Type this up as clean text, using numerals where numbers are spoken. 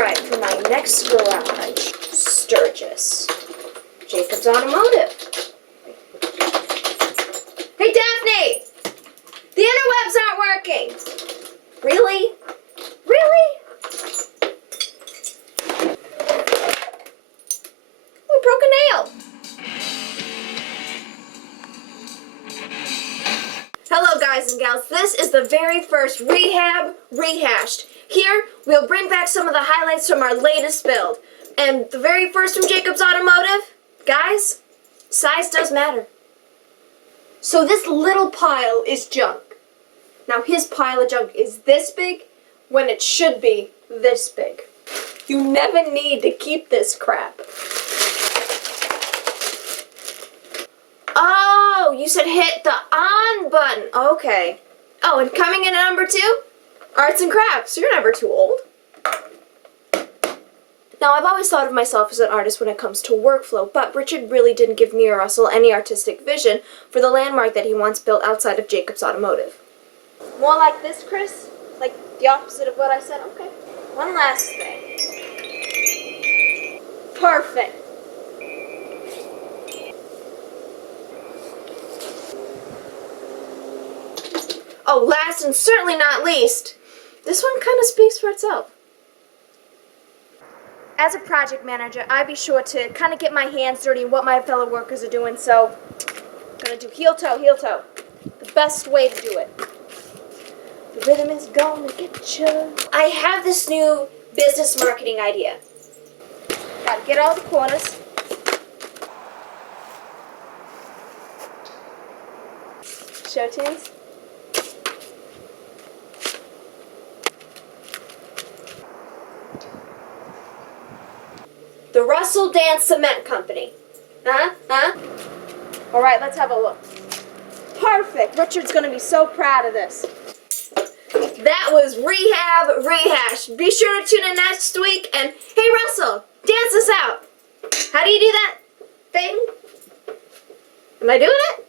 Alright, for my next garage, Sturgis. Jacob's Automotive. Hey, Daphne! The interwebs aren't working! Really? Really? Oh, broke a nail. Hello, guys and gals. This is the very first Rehab Rehashed. Here, we'll bring back some of the highlights from our latest build. And the very first from Jacob's Automotive, guys, size does matter. So this little pile is junk. Now his pile of junk is this big when it should be this big. You never need to keep this crap. Oh, you said hit the on button. Okay. Oh, and coming in at number 2, arts and crafts. You're never too old. Now, I've always thought of myself as an artist when it comes to workflow, but Richard really didn't give me or Russell any artistic vision for the landmark that he wants built outside of Jacob's Automotive. More like this, Chris? Like the opposite of what I said? Okay. One last thing. Perfect. Oh, last and certainly not least, this one kind of speaks for itself. As a project manager, I be sure to kind of get my hands dirty in what my fellow workers are doing, so I'm going to do heel toe, heel toe. The best way to do it. The rhythm is gonna get you. I have this new business marketing idea. Gotta get all the corners. Show tunes. The Russell Dance Cement Company. All right, let's have a look. Perfect. Richard's going to be so proud of this. That was Rehab Rehashed. Be sure to tune in next week. And hey, Russell, dance us out. How do you do that thing? Am I doing it?